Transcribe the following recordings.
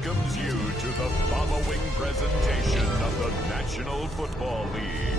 welcomes you to the following presentation of the National Football League.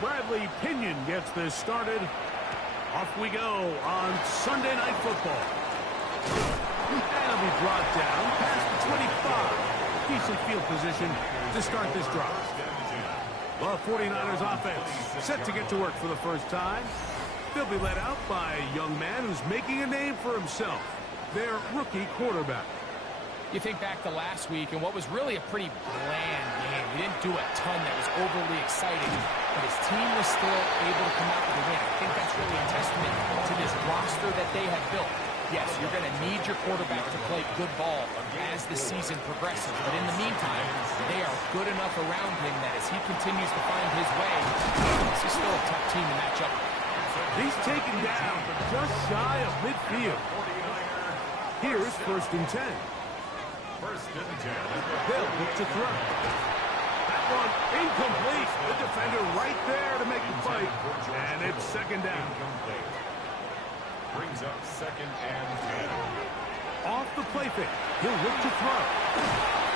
Bradley Pinion gets this started. Off we go on Sunday Night Football. And he'll be brought down past the 25. Decent field position to start this drive. The 49ers offense set to get to work for the first time. They'll be led out by a young man who's making a name for himself, their rookie quarterback. You think back to last week and what was really a pretty bland game. He didn't do a ton that was overly exciting, but his team was still able to come out with a win. I think that's really a testament to this roster that they have built. Yes, you're going to need your quarterback to play good ball as the season progresses, but in the meantime, they are good enough around him that as he continues to find his way, this is still a tough team to match up. He's taken down just shy of midfield. Here's 1st and 10. They'll look to throw. That one incomplete. The defender right there to make the fight. And it's 2nd down. Brings up 2nd and 10. Off the play fake. He'll look to throw.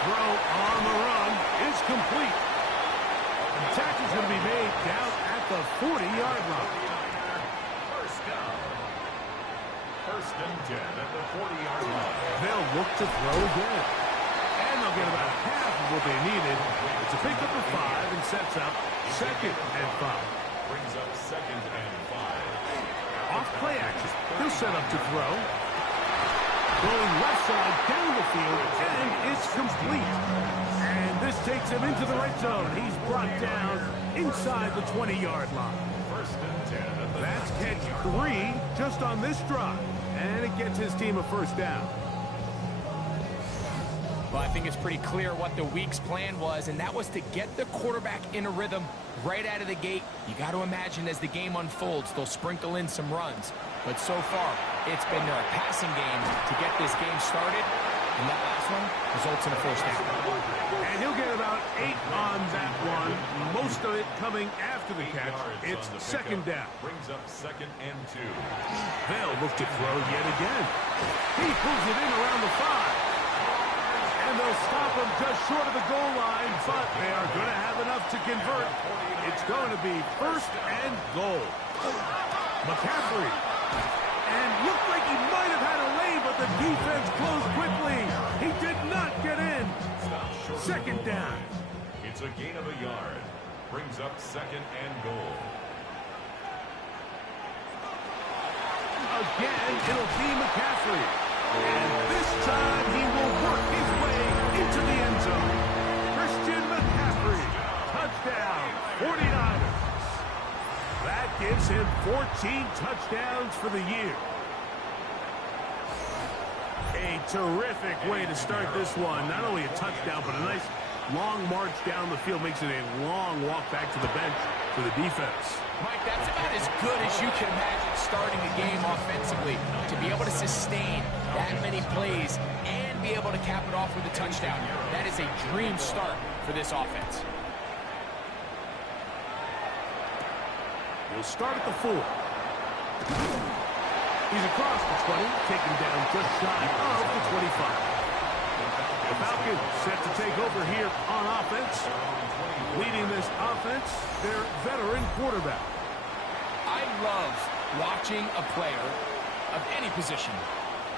Throw on the run is complete. The tackle's going to be made down at the 40-yard line. First down. 1st and 10 at the 40-yard line. They'll look to throw again. And they'll get about half of what they needed. It's a pickup of 5 and sets up 2nd and 5. Brings up 2nd and 5. Off play action. He'll set up to throw. Going left side down the field, and it's complete. And this takes him into the red zone. He's brought down inside the 20-yard line. 1st and 10. That's catch 3 just on this drive. And it gets his team a 1st down. Well, I think it's pretty clear what the week's plan was, and that was to get the quarterback in a rhythm right out of the gate. You got to imagine as the game unfolds, they'll sprinkle in some runs. But so far, it's been their passing game to get this game started, and that last one results in a 1st down. And he'll get about 8 on that one, most of it coming after the catch. It's 2nd down. Brings up 2nd and 2. They'll look to throw yet again. He pulls it in around the 5. And they'll stop him just short of the goal line, but they are going to have enough to convert. It's going to be 1st and goal. McCaffrey. And looked like he might have had a lane, but the defense closed quickly. He did not get in. 2nd down. It's a gain of a yard. Brings up 2nd and goal. Again, it'll be McCaffrey. And this time he will work his way into the end zone. Christian McCaffrey. Touchdown. 49ers. That gives him 14 touchdowns for the year. A terrific way to start this one. Not only a touchdown, but a nice long march down the field. Makes it a long walk back to the bench for the defense. Mike, that's about as good as you can imagine starting a game offensively. To be able to sustain that many plays and be able to cap it off with a touchdown. That is a dream start for this offense. We'll start at the 4. He's across the 20, taken down just shy of the 25. The Falcons set to take over here on offense. Leading this offense, their veteran quarterback. I love watching a player of any position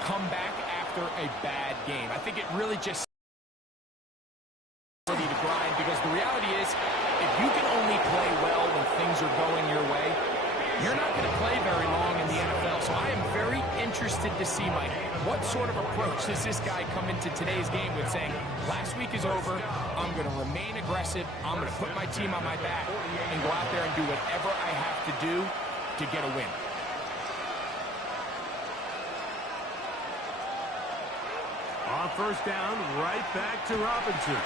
come back after a bad game. I think it really just this. If you can only play well when things are going your way, you're not going to play very long in the NFL. So I am very interested to see, Mike, what sort of approach does this guy come into today's game with, saying, last week is over, I'm going to remain aggressive, I'm going to put my team on my back and go out there and do whatever I have to do to get a win. On first down, right back to Robinson.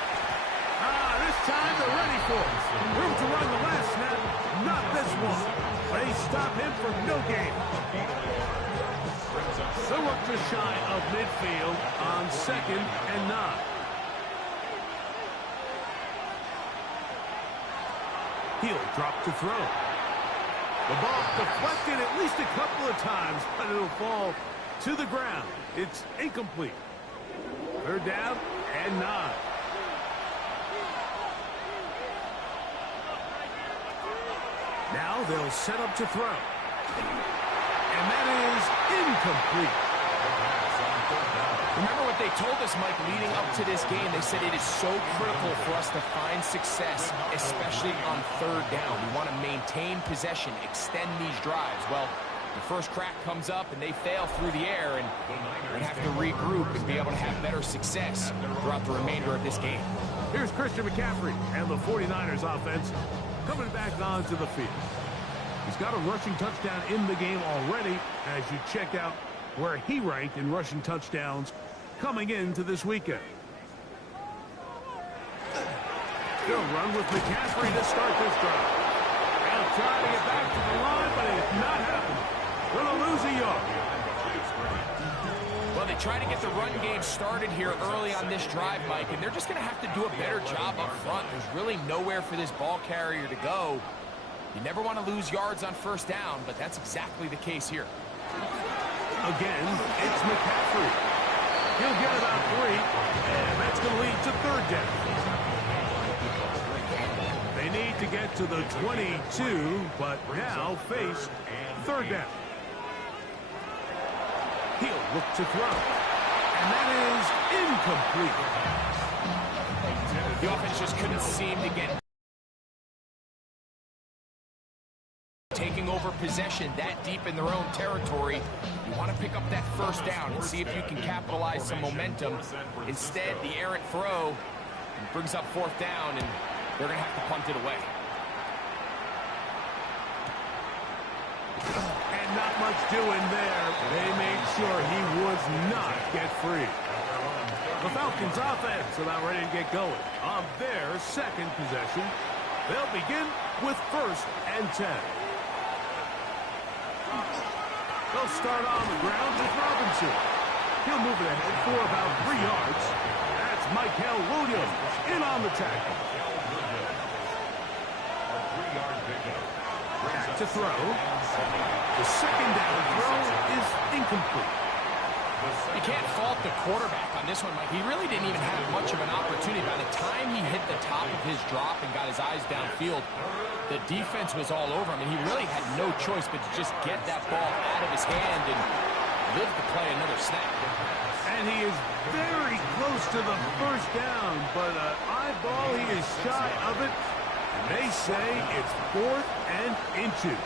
This time they're ready for it. Room to run the last snap, not this one. They stop him for no gain. So up just shy of midfield on 2nd and 9. He'll drop to throw. The ball deflected at least a couple of times, but it'll fall to the ground. It's incomplete. 3rd down and 9. Now they'll set up to throw. And that is incomplete. Remember what they told us, Mike, leading up to this game? They said it is so critical for us to find success, especially on 3rd down. We want to maintain possession, extend these drives. Well, the first crack comes up and they fail through the air, and we have to regroup and be able to have better success throughout the remainder of this game. Here's Christian McCaffrey and the 49ers offense coming back onto the field. He's got a rushing touchdown in the game already as you check out where he ranked in rushing touchdowns coming into this weekend. They'll run with McCaffrey to start this drive. They'll try to get back to the line, but it's not happening. Gonna lose a yard. Well, they try to get the run game started here early on this drive, Mike, and they're just going to have to do a better job up front. There's really nowhere for this ball carrier to go. You never want to lose yards on 1st down, but that's exactly the case here. Again, it's McCaffrey. He'll get about 3, and that's going to lead to 3rd down. They need to get to the 22, but now face 3rd down. He'll look to throw. And that is incomplete. The offense just couldn't seem to get taking over possession that deep in their own territory. You want to pick up that 1st down and see if you can capitalize some momentum. Instead, the errant throw brings up 4th down, and they're going to have to punt it away. And not much doing there. They made sure he would not get free. The Falcons offense about ready to get going on their 2nd possession. They'll begin with 1st and 10. They'll start on the ground with Robinson. He'll move it ahead for about 3 yards. That's Michael Williams in on the tackle. Back to throw. The 2nd down throw is incomplete. You can't fault the quarterback on this one, Mike. He really didn't even have much of an opportunity. By the time he hit the top of his drop and got his eyes downfield, the defense was all over him, and he really had no choice but to just get that ball out of his hand and live to play another snap. And he is very close to the 1st down, but an eyeball, he is shy of it. And they say it's 4th and inches.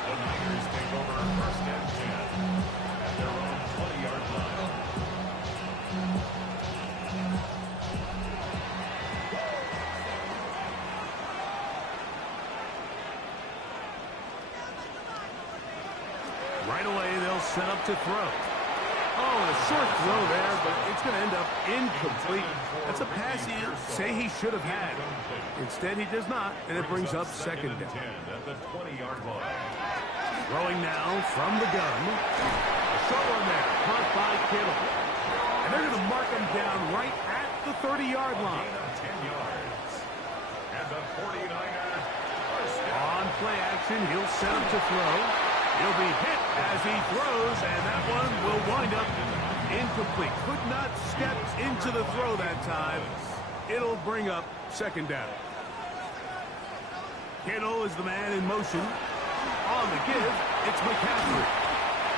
The Niners take over 1st and 10 at their own 20-yard line. Right away, they'll set up to throw. Oh, a short throw there, but it's going to end up incomplete. That's a pass he say he should have had. Instead, he does not, and it brings up 2nd down. At the 20-yard line. Throwing now from the gun. A short one there, caught by Kittle. And they're going to mark him down right at the 30-yard line. 10 yards. And the 49er On play action, he'll set him to throw. He'll be hit as he throws, and that one will wind up incomplete. Could not step into the throw that time. It'll bring up 2nd down. Kittle is the man in motion. On the give, it's McCaffrey.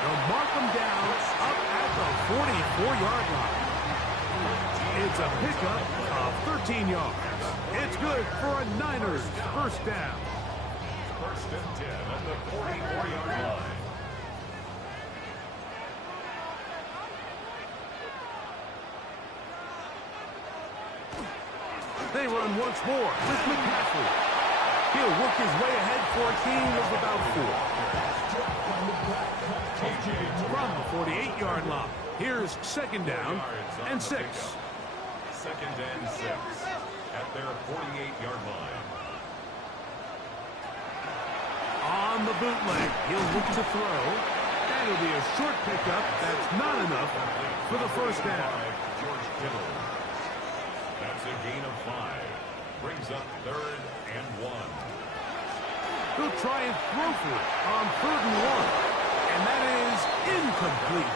They'll mark them down up at the 44-yard line. It's a pickup of 13 yards. It's good for a Niners first down. First and 10 at the 44-yard line. They run once more with McCaffrey. He'll work his way ahead for a gain of about 4. From the 48-yard line, here's second down and 6. Second and 6 at their 48-yard line. On the bootleg, he'll look to throw. And it'll be a short pickup that's not enough for the first down. George Kittle. That's a gain of 5. Brings up 3rd and 1. He'll try and throw for it on 3rd and 1. And that is incomplete.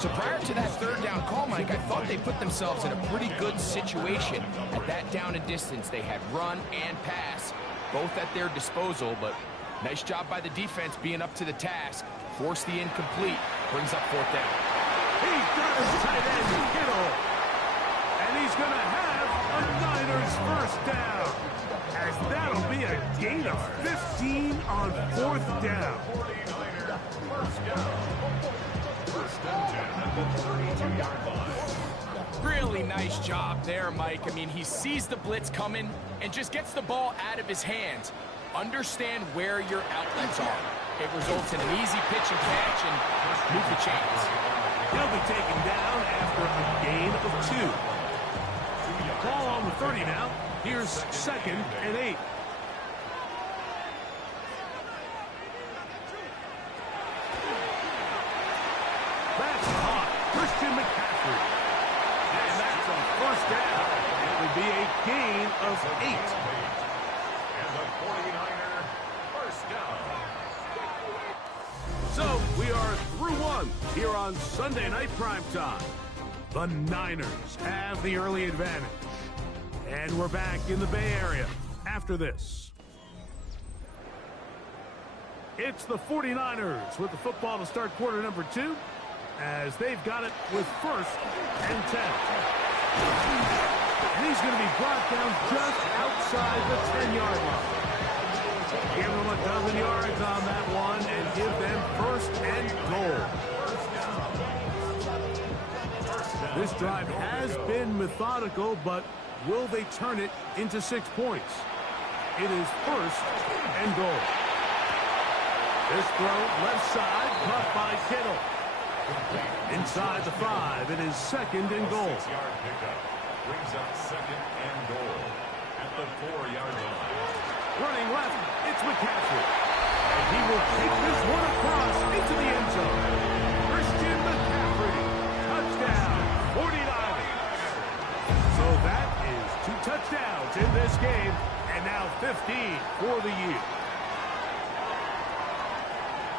So prior to that third down call, Mike, I thought they put themselves in a pretty good situation at that down and distance. They had run and pass, both at their disposal, but nice job by the defense being up to the task. Force the incomplete. Brings up 4th down. He's got his tight end, Kittle. And he's going to have a Niners first down. As that'll be a gain of 15 on 4th down. 49er first down. First and 10 at the 32-yard line. Really nice job there, Mike. I mean, he sees the blitz coming and just gets the ball out of his hands. Understand where your outlets are. It results in an easy pitch and catch and move the chains. He'll be taken down after a gain of 2. Ball on the 30 now. Here's second and 8. That's hot. Christian McCaffrey. And that's a first down. It will be a gain of 8. And the 49er first down. So we are through one here on Sunday Night Primetime. The Niners have the early advantage. And we're back in the Bay Area after this. It's the 49ers with the football to start quarter number 2 as they've got it with 1st and 10. And he's going to be brought down just outside the 10-yard line. Give them a dozen yards on that one and give them 1st and goal. This drive has been methodical, but will they turn it into 6 points? It is 1st and goal. This throw left side, caught by Kittle. Inside the 5, it is 2nd and goal. 6-yard pickup brings up 2nd and goal at the 4-yard line. Running left, it's McCaffrey. And he will take this one across into the end zone. Christian McCaffrey, touchdown, 49ers. So that is 2 touchdowns in this game, and now 15 for the year.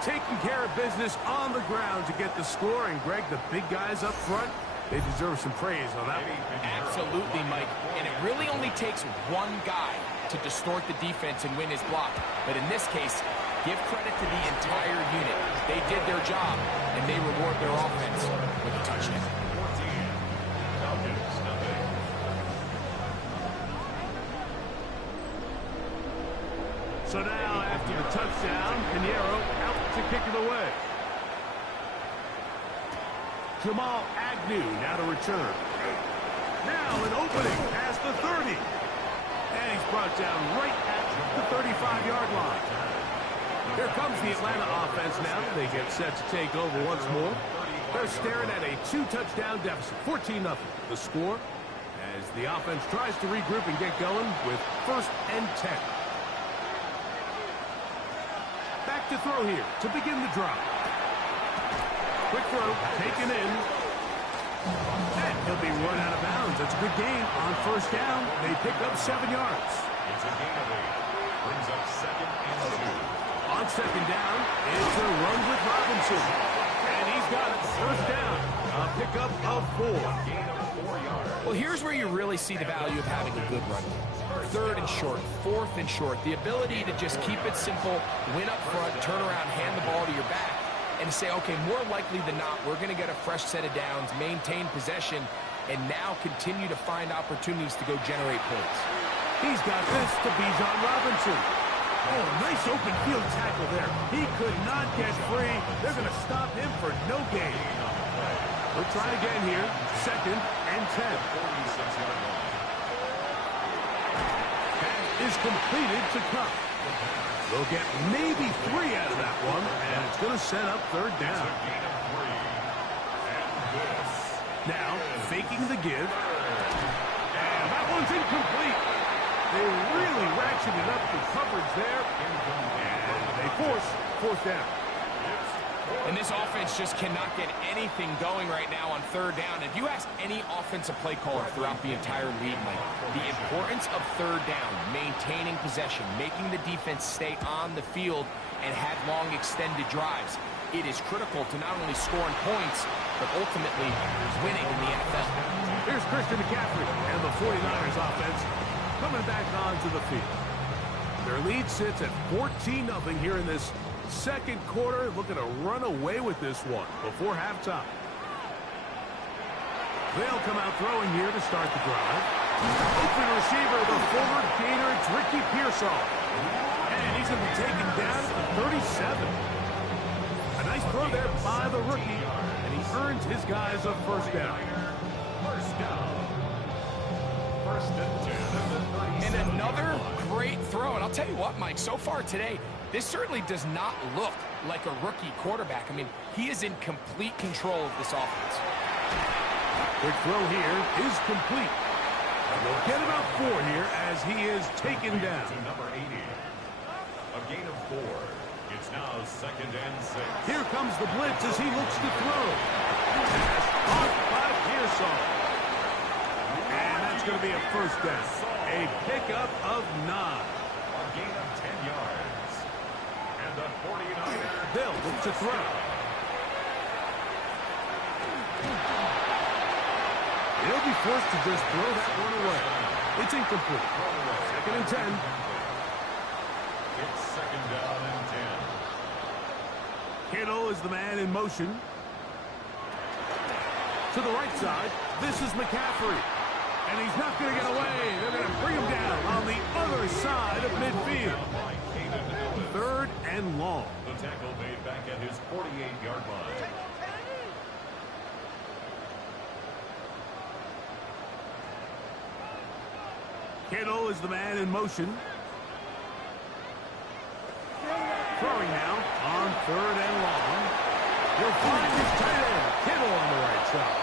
Taking care of business on the ground to get the score, and Greg, the big guys up front, they deserve some praise on that one. Absolutely, Mike. And it really only takes one guy to distort the defense and win his block. But in this case, give credit to the entire unit. They did their job, and they reward their offense with a touchdown. 14. Falcons, nothing. So now, after the touchdown, Pinheiro out to kick it away. Jamal Agnew now to return. Now an opening past the 30. And he's brought down right at the 35-yard line. Here comes the Atlanta offense now. They get set to take over once more. They're staring at a 2-touchdown deficit, 14-0. The score as the offense tries to regroup and get going with 1st and 10. Back to throw here to begin the drive. Quick throw, taken in. And he'll be run out of bounds. That's a good gain on 1st down. They pick up 7 yards. It's a gain of 8. Brings up 2nd and 2. On 2nd down, it's a run with Robinson. And he's got it. 1st down. A pickup of 4. Gain of 4 yards. Well, here's where you really see the value of having a good run. Third and short, fourth and short, the ability to just keep it simple, win up front, turn around, hand the ball to your back, and say, okay, more likely than not, we're going to get a fresh set of downs, maintain possession, and now continue to find opportunities to go generate points. He's got this to Bijan Robinson. Oh, nice open field tackle there. He could not get free. They're going to stop him for no gain. We'll try again here. 2nd and 10. Pass is completed to Cup. They'll get maybe 3 out of that one, and it's going to set up 3rd down. Now, faking the give. And that one's incomplete. They really ratcheted up the coverage there, and they force 4th down. And this offense just cannot get anything going right now on 3rd down. If you ask any offensive play caller throughout the entire league, Mike, the importance of 3rd down, maintaining possession, making the defense stay on the field and have long extended drives, it is critical to not only scoring points, but ultimately winning in the NFL. Here's Christian McCaffrey and the 49ers offense coming back onto the field. Their lead sits at 14-0 here in this 2nd quarter, looking to run away with this one before halftime. They'll come out throwing here to start the drive. Open receiver, the forward gainer, it's Ricky Pearsall. And he's going to be taken down at the 37. A nice throw there by the rookie, and he earns his guys a 1st down. And another great throw. And I'll tell you what, Mike, so far today, this certainly does not look like a rookie quarterback. I mean, he is in complete control of this offense. Quick throw here is complete. And they'll get about 4 here as he is taken down. To number 80. A gain of 4. It's now 2nd and 6. Here comes the blitz as he looks to throw. Pass off by Pearsall. And that's going to be a 1st down. A pickup of 9. A gain of 10 yards. And the 49ers. They'll look to throw. He'll be forced to just throw that one away. It's incomplete. 2nd and 10. It's 2nd down and 10. Kittle is the man in motion. To the right side, this is McCaffrey. And he's not going to get away. They're going to bring him down on the other side of midfield. 3rd and long. The tackle made back at his 48-yard line. Kittle is the man in motion. Throwing now on 3rd and long. He'll find his tight end, Kittle on the right side.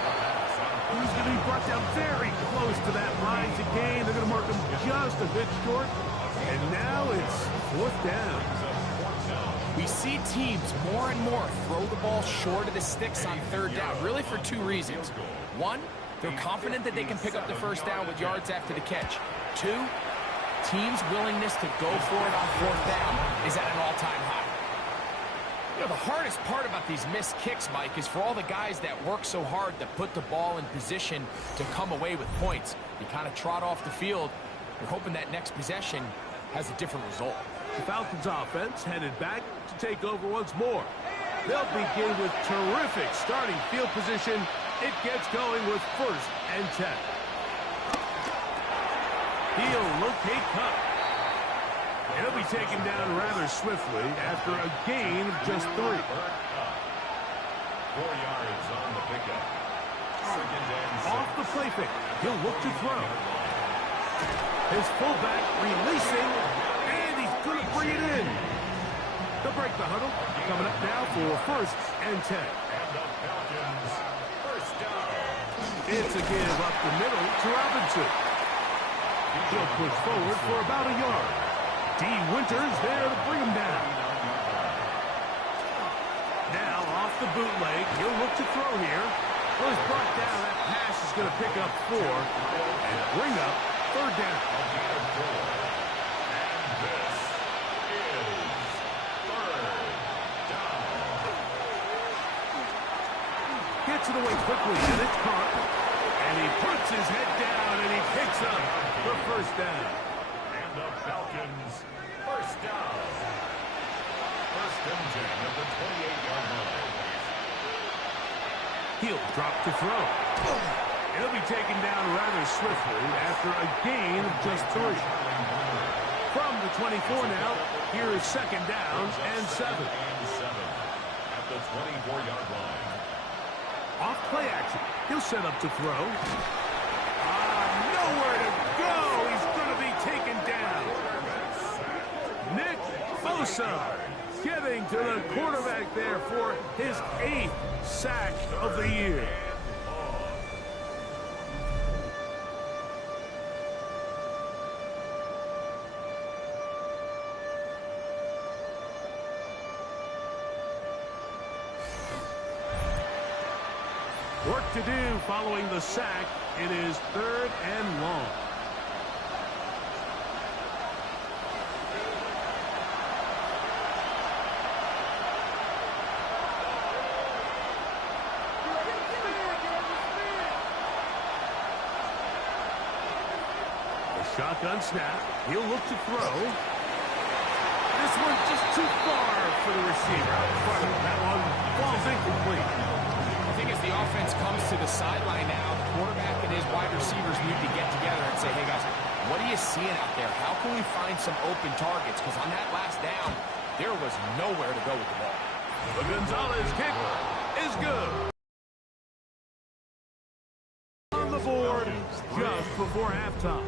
He's going to be brought down very close to that line to gain. They're going to mark him just a bit short. And now it's 4th down. We see teams more and more throw the ball short of the sticks on 3rd down, really for 2 reasons. 1, they're confident that they can pick up the 1st down with yards after the catch. 2, teams' willingness to go for it on 4th down is at an all-time high. You know, the hardest part about these missed kicks, Mike, is for all the guys that work so hard to put the ball in position to come away with points. You kind of trot off the field. You're hoping that next possession has a different result. The Falcons offense headed back to take over once more. They'll begin with terrific starting field position. It gets going with 1st and 10. He'll locate Cup. He'll be taken down rather swiftly after a gain of just 3. 4 yards on the pickup. 2nd and 6. Off the play fake. He'll look to throw. His fullback releasing, and he's going to bring it in. They'll break the huddle. Coming up now for 1st and 10. And the Falcons 1st down. It's a give up the middle to Robinson. He'll push forward for about a yard. D. Winters there to bring him down. Now off the bootleg, he'll look to throw here. Well, he's brought down. That pass is going to pick up 4 and bring up 3rd down. And this is 3rd down. Gets it away quickly, and it's caught. And he puts his head down, and he picks up the first down. And the Falcons, first down. First and 10 at the 28-yard line. He'll drop to throw. He'll be taken down rather swiftly after a gain of just 3. From the 24 now, here is second down and 7. At the 24-yard line. Off play action. He'll set up to throw. Nowhere to go. He's going to be taken down. Nick Bosa getting to the quarterback there for his 8th sack of the year. Work to do following the sack. It is 3rd and long. The shotgun snap. He'll look to throw. This one just too far for the receiver out in front of him. That one falls incomplete. I think as the offense comes to the sideline now, the quarterback and his wide receivers need to get together and say, hey, guys, what are you seeing out there? How can we find some open targets? Because on that last down, there was nowhere to go with the ball. The Gonzalez kick is good. On the board just before halftime.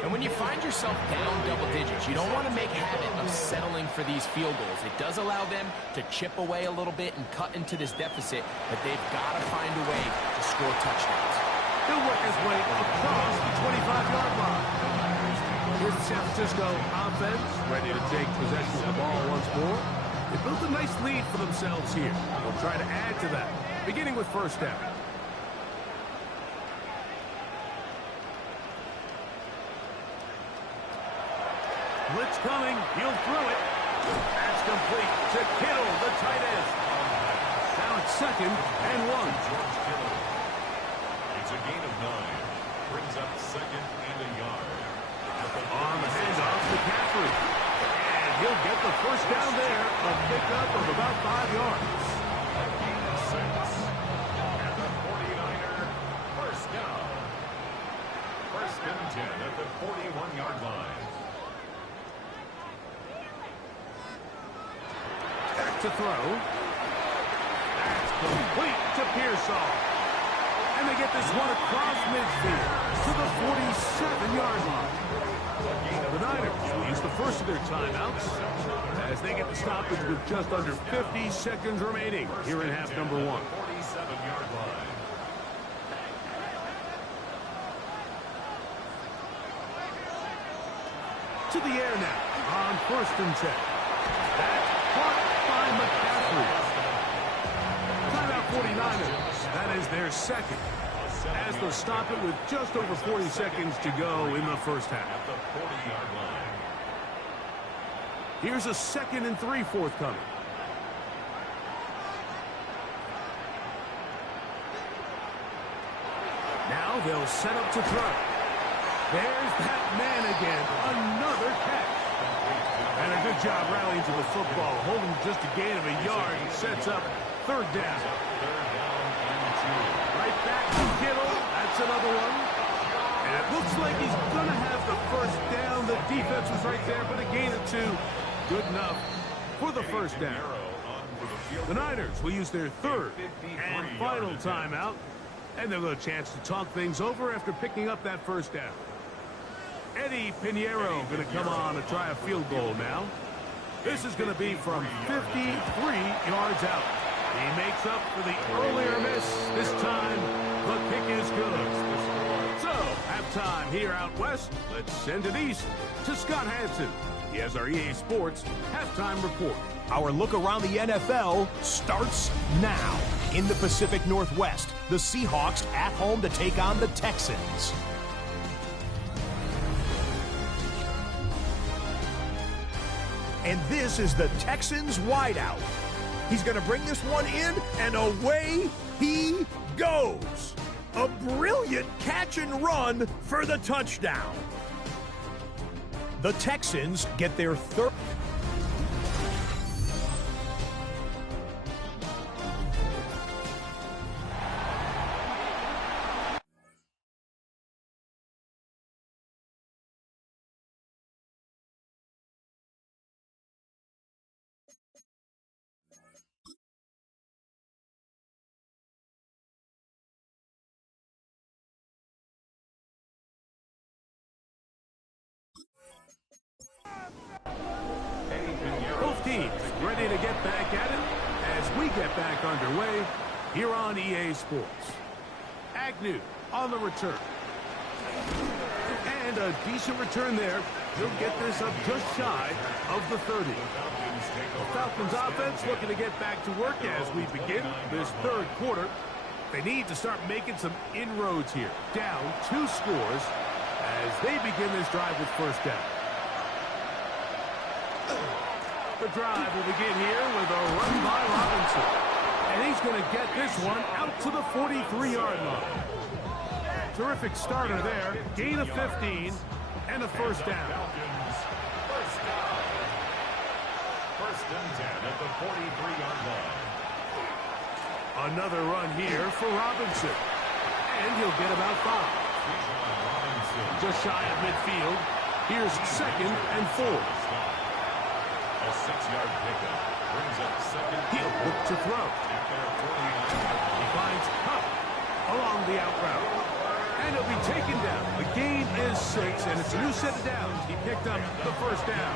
And when you find yourself down double digits, you don't want to make a habit of settling for these field goals. It does allow them to chip away a little bit and cut into this deficit, but they've got to find a way to score touchdowns. He'll work his way across the 25-yard line. Here's the San Francisco offense ready to take possession of the ball once more. They built a nice lead for themselves here. They'll try to add to that, beginning with first down. Blitz coming. He'll throw it. That's complete to Kittle, the tight end. Now it's 2nd and 1. It's a gain of 9. Brings up 2nd and a yard. On the handoff, McCaffrey. And he'll get the first down there. A pickup of about 5 yards. And the 49er, first down. First and 10 at the 41-yard line. To throw. That's complete to Pearsall. And they get this one across midfield to the 47-yard line. The Niners will use the first of their timeouts as they get the stoppage with just under 50 seconds remaining here in half number 1. 47-yard line. To the air now on 1st and 10. That's caught by McCaffrey. Timeout 49ers. That is their 2nd. As they'll stop it with just over 40 seconds to go in the first half. At the 40-yard line. Here's a 2nd and 3 forthcoming. Now they'll set up to throw. There's that man again. Another catch. And a good job rallying to the football. Holding just a gain of a yard. Sets up 3rd down. Right back to Kittle. That's another one. And it looks like he's going to have the first down. The defense was right there, but a gain of 2. Good enough for the first down. The Niners will use their 3rd and final timeout. And they'll get a chance to talk things over after picking up that first down. Eddie Pinheiro going to come on to try a field goal now. This is going to be from 53 yards out. He makes up for the earlier miss. This time, the kick is good. So, halftime here out west. Let's send it east to Scott Hansen. He has our EA Sports halftime report. Our look around the NFL starts now. In the Pacific Northwest, the Seahawks at home to take on the Texans. And this is the Texans wideout. He's going to bring this one in, and away he goes. A brilliant catch and run for the touchdown. The Texans get their third. Both teams ready to get back at it as we get back underway here on EA Sports. Agnew on the return. And a decent return there. He'll get this up just shy of the 30. The Falcons offense looking to get back to work as we begin this third quarter. They need to start making some inroads here. Down 2 scores as they begin this drive with first down. The drive will begin here with a run by Robinson. And he's going to get this one out to the 43-yard line. Terrific starter there. Gain of 15 and a first down. First and 10 at the 43-yard line. Another run here for Robinson. And he'll get about 5. Just shy of midfield. Here's second and 4. A 6-yard pickup brings up second. He'll look to throw. He finds Hupp along the out route. And he'll be taken down. The gain is 6, and it's a new set of downs. He picked up the first down.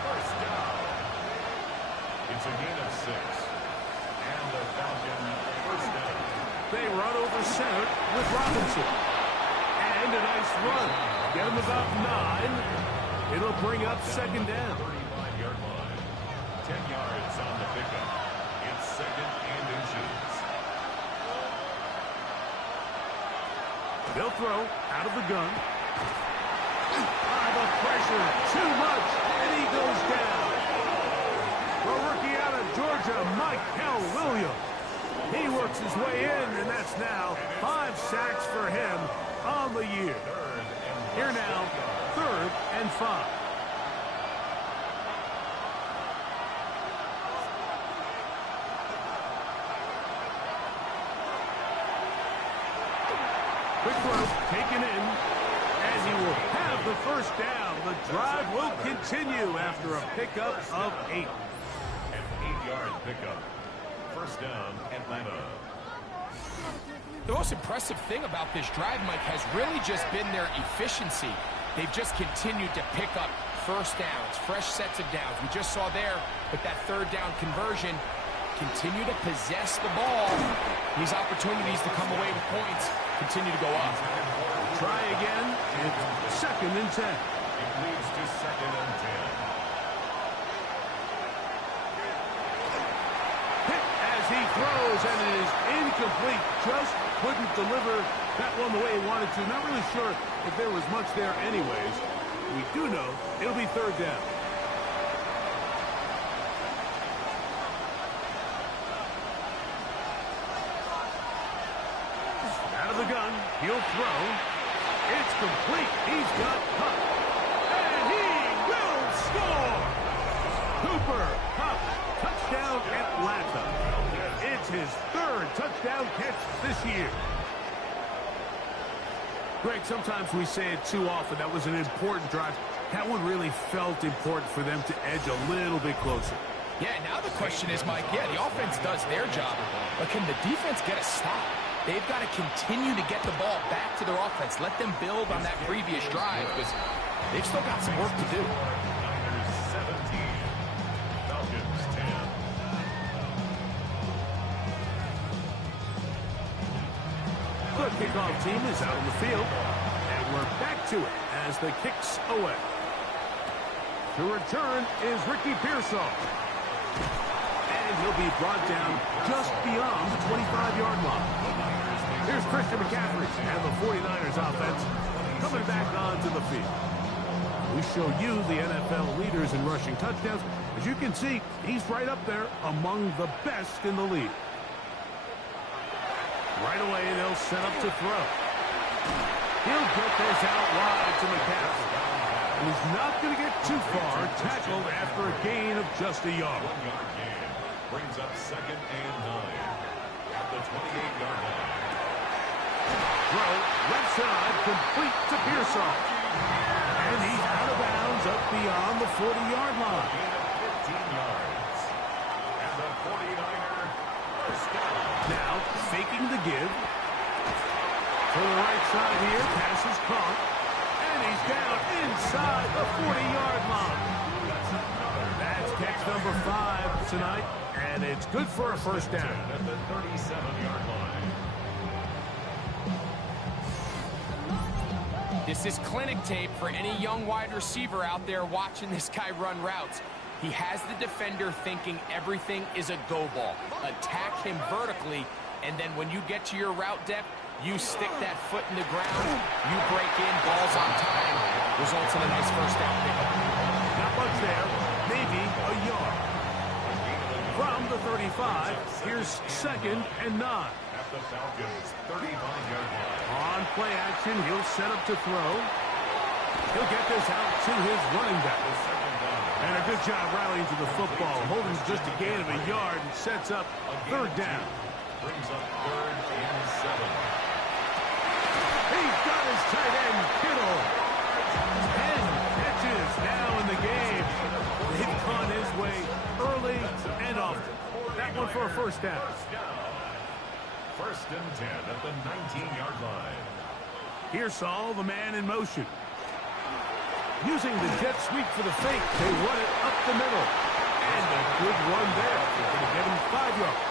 First down. It's a gain of 6. And the Falcon first down. They run over center with Robinson. And a nice run. Get him about 9. It'll bring up second down. 35-yard line. 10 yards on the pickup. It's second and inches. They'll throw out of the gun. The pressure, too much, and he goes down. The rookie out of Georgia, Michael Williams. He works his way in, and that's now 5 sacks for him on the year. Here now, 3rd and 5. Quick throw taken in, and he will have the first down. The drive will continue after a pickup of 8. An 8-yard pickup. First down, Atlanta. The most impressive thing about this drive, Mike, has really just been their efficiency. They've just continued to pick up first downs, fresh sets of downs. We just saw there with that 3rd down conversion, continue to possess the ball. These opportunities to come away with points continue to go up. Try again. It's 2nd and 10. It leads to second and 10. Hit as he throws, and it is incomplete. Just couldn't deliver that one the way he wanted to. Not really sure if there was much there anyways. We do know it'll be 3rd down. Out of the gun, he'll throw. It's complete. He's got Hupp. And he will score! Cooper Hupp, touchdown Atlanta. It's his 3rd touchdown catch this year. Greg, sometimes we say it too often. That was an important drive. That one really felt important for them to edge a little bit closer. Yeah, now the question is, Mike, yeah, the offense does their job, but can the defense get a stop? They've got to continue to get the ball back to their offense. Let them build on that previous drive because they've still got some work to do. Niners 17. Falcons 10. The kickoff team is out on the field, and we're back to it as the kick's away. The return is Ricky Pearsall. And he'll be brought down just beyond the 25-yard line. Here's Christian McCaffrey and the 49ers offense coming back onto the field. We show you the NFL leaders in rushing touchdowns. As you can see, he's right up there among the best in the league. Right away, they'll set up to throw. He'll get this out wide to McCaffrey. He's not going to get too far, tackled after a gain of just a yard. 1 yard gain. Brings up 2nd and 9 at the 28-yard line. Throw, left side, complete to Pearsall. And he's out of bounds up beyond the 40-yard line. Gain of 15 yards. And the 49er first down. Now, faking the give. To the right side here, pass is caught. And he's down inside the 40-yard line. That's catch number 5 tonight, and it's good for a first down. At the 37-yard line. This is clinic tape for any young wide receiver out there watching this guy run routes. He has the defender thinking everything is a go ball. Attack him vertically, and then when you get to your route depth, you stick that foot in the ground, you break in, balls on time, results in a nice first down pickup. Not much there, maybe a yard. From the 35, here's 2nd and 9. At the Falcons' 35-yard line. On play action, he'll set up to throw. He'll get this out to his running back. And a good job rallying to the football, holding just a gain of a yard and sets up 3rd down. Brings up 3rd and 7. He's got his tight end, Kittle. 10 catches now in the game. They've gone his way early and often. That one for a first down. 1st and 10 at the 19-yard line. Here's Saul, the man in motion. Using the jet sweep for the fake, they run it up the middle. And a good run there. They're going to get him 5 yards.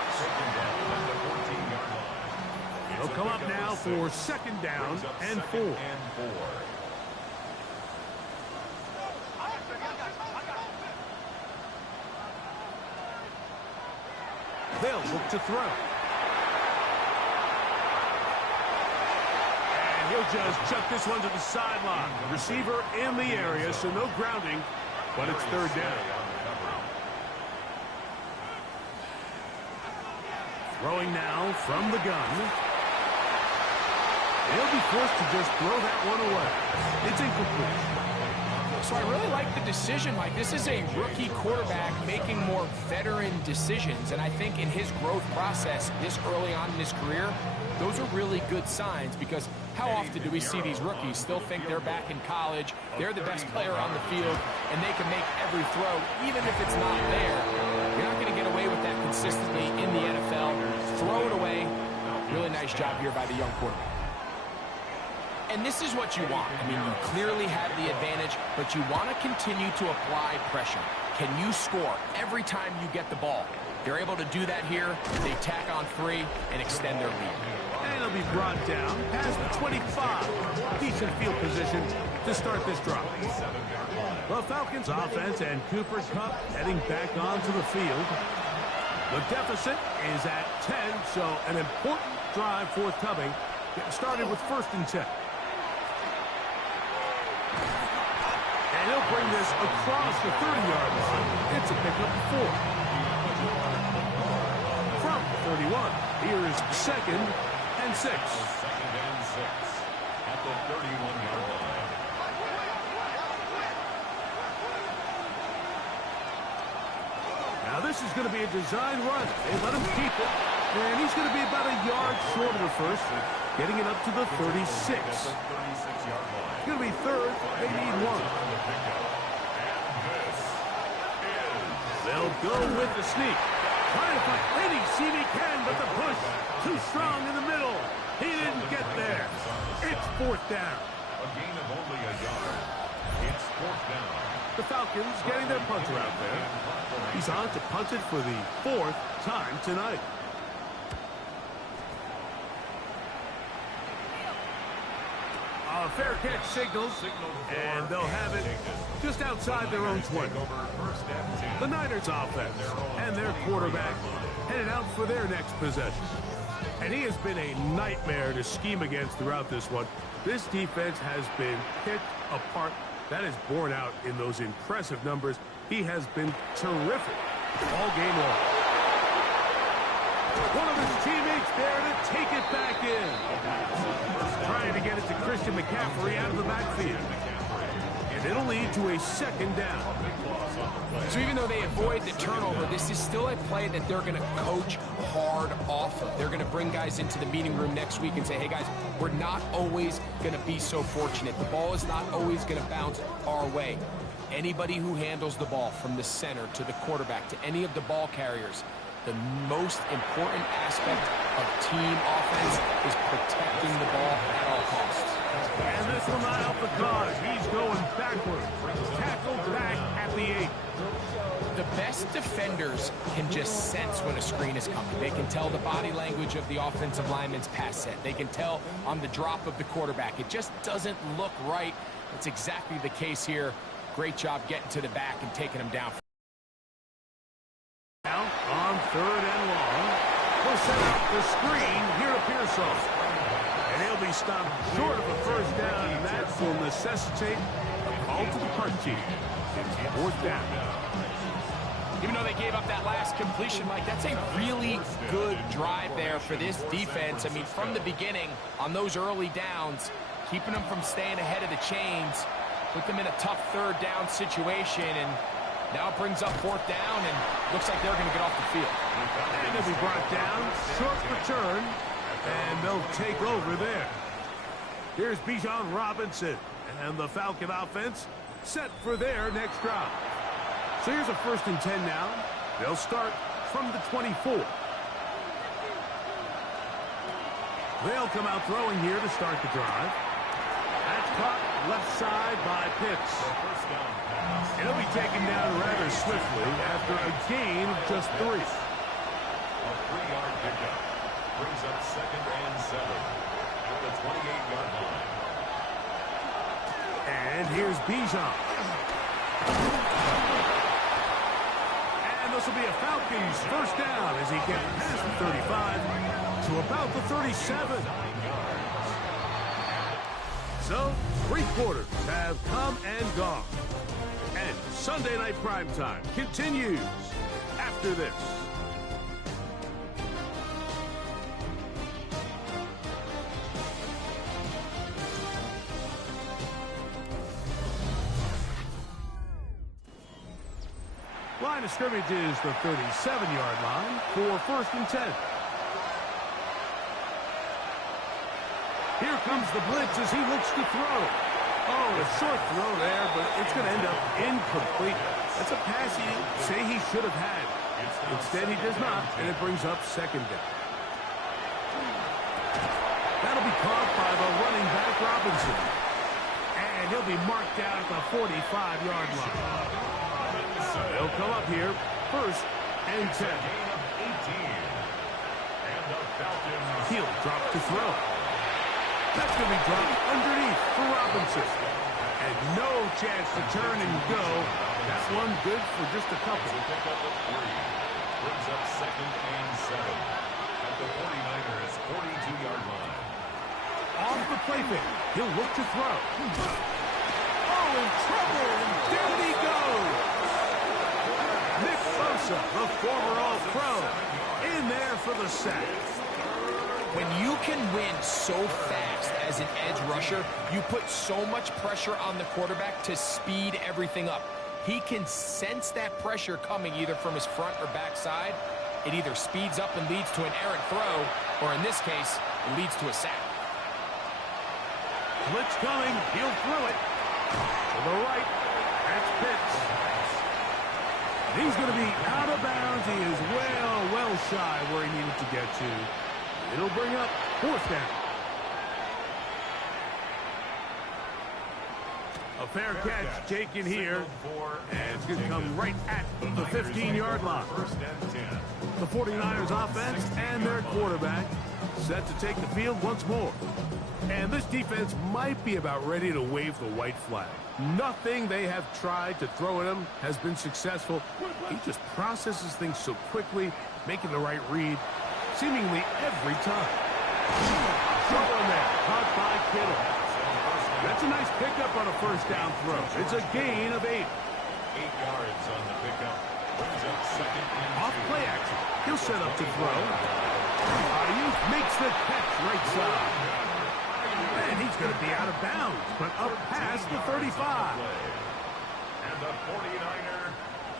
He'll come up now for 2nd down and 4. They'll look to throw. And he'll just chuck this one to the sideline. Receiver in the area, so no grounding, but it's 3rd down. Throwing now from the gun. They'll be forced to just throw that one away. It's incomplete. So I really like the decision, Mike. This is a rookie quarterback making more veteran decisions, and I think in his growth process this early on in his career, those are really good signs, because how often do we see these rookies still think they're back in college, they're the best player on the field, and they can make every throw, even if it's not there. You're not going to get away with that consistently in the NFL. Throw it away. Really nice job here by the young quarterback. And this is what you want. I mean, you clearly have the advantage, but you want to continue to apply pressure. Can you score every time you get the ball? They're able to do that here. They tack on 3 and extend their lead. And it'll be brought down past the 25. Decent field position to start this drive. The Falcons offense and Cooper Kupp heading back onto the field. The deficit is at 10, so an important drive forthcoming. Getting started with 1st and 10. And he'll bring this across the 30-yard line. It's a pickup of 4. From 31, here is 2nd and 6. 2nd and 6 at the 31-yard line. Now this is going to be a design run. They let him keep it. And he's going to be about a yard short of the first, getting it up to the 36. It's going to be 3rd. They need 1. They'll go with the sneak. Trying to find any seam he can, but the push too strong in the middle. He didn't get there. It's 4th down. A gain of only a yard. It's 4th down. The Falcons getting their punter out there. He's on to punt it for the 4th time tonight. A fair catch signals, and they'll have it just outside their own 20. The Niners offense and their quarterback headed out for their next possession. And he has been a nightmare to scheme against throughout this one. This defense has been picked apart. That is borne out in those impressive numbers. He has been terrific all game long. One of his teammates there to take it back in. Trying to get it to Christian McCaffrey out of the backfield. And it'll lead to a second down. So even though they avoid the turnover, this is still a play that they're going to coach hard off of. They're going to bring guys into the meeting room next week and say, hey, guys, we're not always going to be so fortunate. The ball is not always going to bounce our way. Anybody who handles the ball from the center to the quarterback to any of the ball carriers, the most important aspect of team offense is protecting the ball at all costs. And this will not help the cause. He's going backwards. Tackled back at the 8. The best defenders can just sense when a screen is coming. They can tell the body language of the offensive lineman's pass set. They can tell on the drop of the quarterback. It just doesn't look right. It's exactly the case here. Great job getting to the back and taking him down. Now on 3rd and long. We'll set out the screen here to Pearsall. And he'll be stopped short of a first down, and that will necessitate a call to the punt team. 4th down. Even though they gave up that last completion, Mike, that's a really good drive there for this defense. I mean, from the beginning, on those early downs, keeping them from staying ahead of the chains, put them in a tough 3rd down situation, and now it brings up 4th down, and looks like they're going to get off the field. And they'll be brought down, short return, and they'll take over there. Here's Bijan Robinson, and the Falcon offense set for their next drive. So here's a 1st and 10 now. They'll start from the 24. They'll come out throwing here to start the drive. That's caught left side by Pitts. It'll be taken down rather swiftly after a gain of just 3. A 3-yard pickup brings up 2nd and 7 at the 28-yard line. And here's Bijan. And this will be a Falcons 1st down as he gets past the 35 to about the 37. So, 3 quarters have come and gone. And Sunday Night Primetime continues after this. Line of scrimmage is the 37-yard line for 1st and 10. Here comes the blitz as he looks to throw. Oh, a short throw there, but it's going to end up incomplete. That's a pass he'd say he should have had. Instead, he does not, and it brings up 2nd down. That'll be caught by the running back, Robinson. And he'll be marked down at the 45-yard line. They'll come up here, 1st and 10. He'll drop to throw. That's going to be dropped underneath for Robinson. And no chance to turn and go. That one good for just a couple. Brings up 2nd and 7 at the 49ers 42-yard line. Off the play fake. He'll look to throw. Oh, in trouble, and down he goes. Nick Bosa, the former All-Pro, in there for the sack. When you can win so fast as an edge rusher, you put so much pressure on the quarterback to speed everything up. He can sense that pressure coming either from his front or back side. It either speeds up and leads to an errant throw, or in this case, it leads to a sack. Blitz coming. He'll throw it. To the right. That's Pitts. He's going to be out of bounds. He is well shy where he needed to get to. It'll bring up 4th down. A fair catch taken here. And it's going to come right at the 15-yard line. The 49ers offense and their quarterback set to take the field once more. And this defense might be about ready to wave the white flag. Nothing they have tried to throw at him has been successful. He just processes things so quickly, making the right read seemingly every time. Short one there, caught by Kittle. That's a nice pickup on a 1st down throw. It's a gain of 8. 8 yards on the pickup. Off play action. He'll set up to throw. Ayuk makes the catch right side. And he's going to be out of bounds, but up past the 35. And the 49er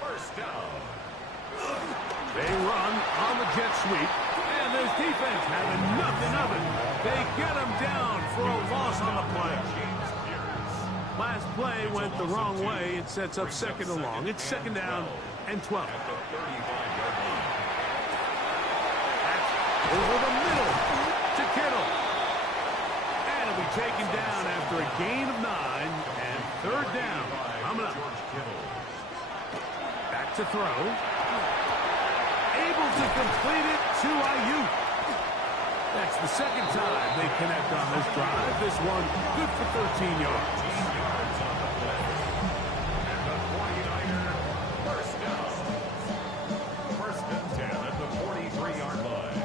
first down. They run on the jet sweep, and this defense having nothing of it. They get him down for a loss on the play. Last play went the wrong way. It sets up second and long. It's second down and 12. At the 35-yard line. That's over the middle to Kittle. And it'll be taken down after a gain of 9 and third down. Coming up. Back to throw. Able to complete it to Ayuk. That's the second time they connect on this drive. This one good for 13 yards. On the play. And the 49er first down. First and 10 at the 43-yard line.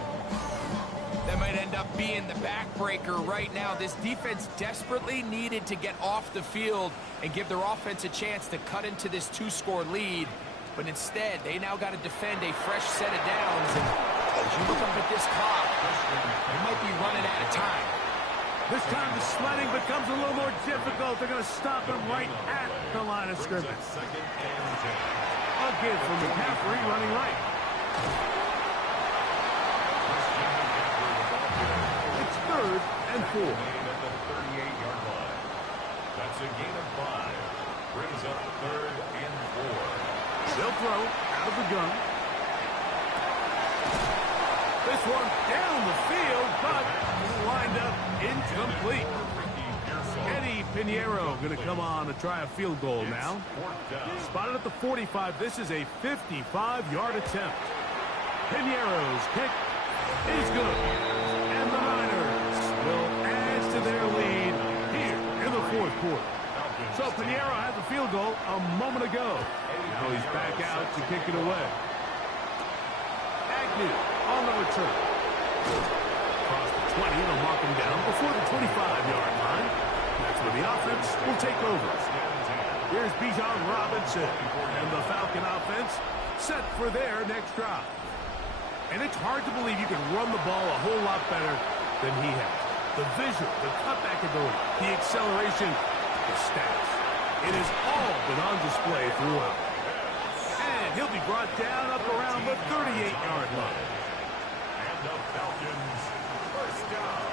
That might end up being the backbreaker right now. This defense desperately needed to get off the field and give their offense a chance to cut into this 2-score lead. But instead, they now got to defend a fresh set of downs. And as you look up at this clock, they might be running out of time. This time the sledding becomes a little more difficult. They're going to stop him right at the line of scrimmage. Second and 10. A give from McCaffrey running right. It's third and 4. At the 38-yard line. That's a gain of 5. Brings up third and 4. They'll throw out of the gun. This one down the field, but lined up incomplete. Eddie Pinheiro going to come on to try a field goal now. Spotted at the 45. This is a 55-yard attempt. Pinheiro's kick is good. And the Niners will add to their lead here in the fourth quarter. So Pinheiro had the field goal a moment ago. Now he's back out to kick it away. Agnew on the return. Across the 20, they'll mark him down before the 25-yard line. That's where the offense will take over. Here's Bijan Robinson and the Falcon offense set for their next drive. And it's hard to believe you can run the ball a whole lot better than he has. The vision, the cutback ability, the acceleration, the stats. It has all been on display throughout. And he'll be brought down up around the 38-yard line. And the Falcons first down.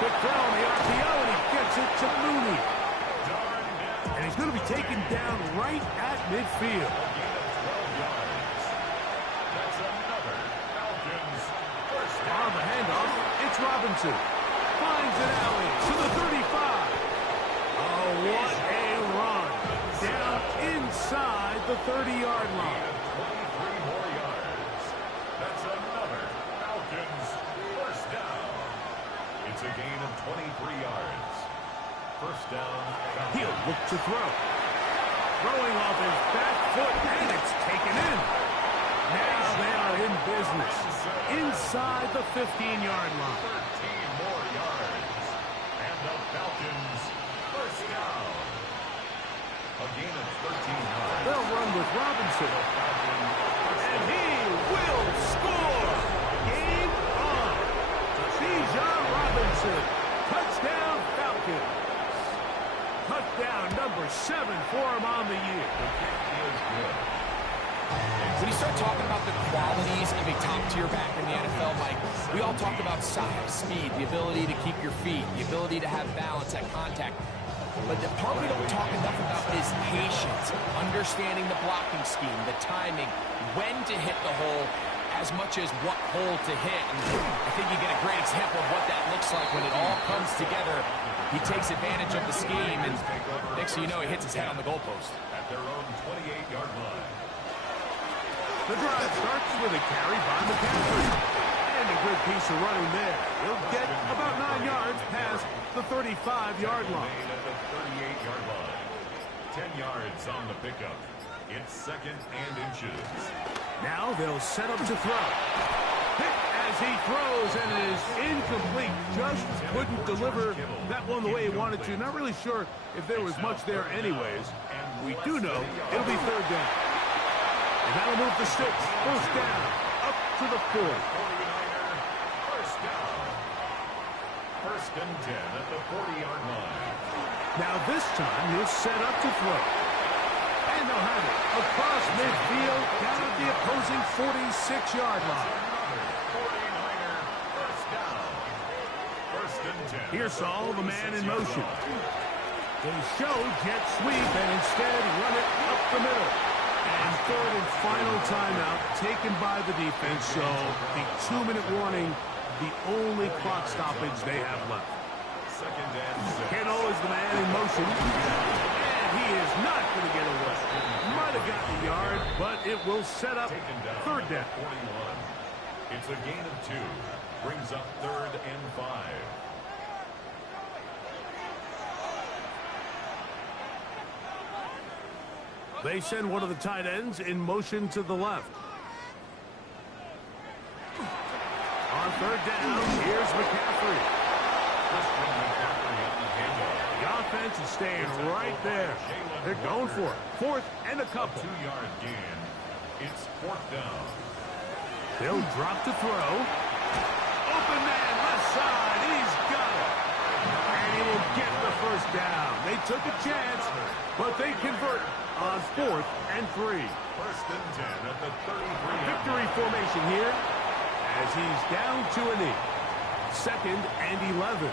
Quick throw on the RPO, and he gets it to Mooney. And he's going to be taken down right at midfield. That's another Falcons first down. On the handoff, it's Robinson. Finds an alley to the 35. Oh, what a run. Down inside the 30-yard line. 23 more yards. That's another Falcons first down. It's a gain of 23 yards. First down. Falcons. He'll look to throw. Throwing off his back foot, and it's taken in. Now they are in business. Inside the 15-yard line. 13 more yards. And the Falcons first down. A gain of 13 yards. They'll run with Robinson. And he will score. Game on. Bijan Robinson. Touchdown Falcons. Touchdown number 7 for him on the year. When you start talking about the qualities of a top-tier back in the NFL, Mike, we all talk about size, speed, the ability to keep your feet, the ability to have balance at contact. But the part we don't talk enough about is patience, understanding the blocking scheme, the timing, when to hit the hole, as much as what hole to hit. And I think you get a great example of what that looks like when it all comes together. He takes advantage of the scheme, and next thing you know, he hits his head on the goalpost. At their own 28-yard line. The drive starts with a carry by McCaffrey. And a good piece of running there. He'll get about 9 yards past the 35-yard line. At the 38-yard line. 10 yards on the pickup. It's second and inches. Now they'll set up to throw. Hit as he throws, and it is incomplete. Just couldn't deliver that one the way he wanted to. Not really sure if there was much there anyways. We do know it'll be third down. And that'll move the sticks. First down, up to the 40. 49er, first down. First and 10 at the 40-yard line. Now this time he'll set up to throw. And they'll have it across midfield down at the opposing 46-yard line. 49er, first down. First and 10. Here's Saul, the man in motion. They show jet sweep and instead run it up the middle. And third and final timeout taken by the defense, so the 2-minute warning, the only clock stoppage they have left. Second and 6. Kittle is the man in motion. And he is not going to get away. Might have gotten a yard, but it will set up third down. 41. It's a gain of 2. Brings up third and 5. They send one of the tight ends in motion to the left. On third down, here's McCaffrey. The offense is staying right there. They're going for it. Fourth and a couple. 2-yard gain. It's fourth down. They'll drop to throw. Open man, left side. He's got it. And he will get the first down. They took a chance, but they convert on fourth and 3. First and 10 at the 33. Victory formation here as he's down to a knee. Second and 11.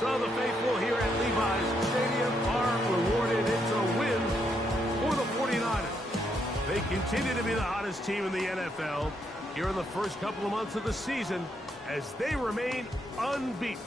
So the faithful here at Levi's Stadium are rewarded. It's a win for the 49ers. They continue to be the hottest team in the NFL here in the first couple of months of the season as they remain unbeaten.